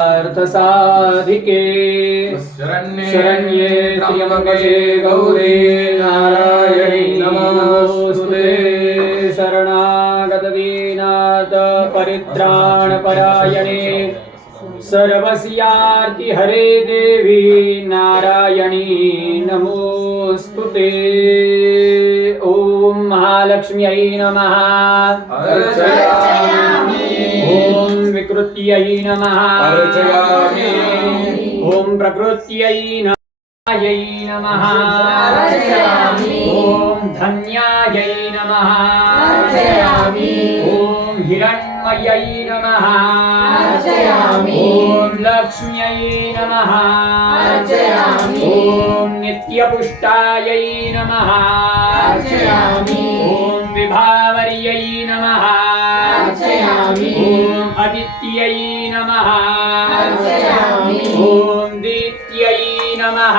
अर्थसाधिके शरण्ये त्र्यंबके गौरी नारायणी नमोस्तुते। शरणागत दीनाथ परित्राणपरायणे सर्वस्यार्ति हरे देवी नारायणी नमोस्तुते। ओम महालक्ष्म्यै नमः। ओम विकृत्यै नमः। ओम प्रकृत्यै नमः। ओम धन्यायै नमः। ओम हिरण्मयै नमः। ओम लक्ष्म्यै नमः। ओम नित्यपुष्टायै नमः। ओम विभावर्यै नमः। ओम अदित्यै नमः। ओम दित्यै नमः।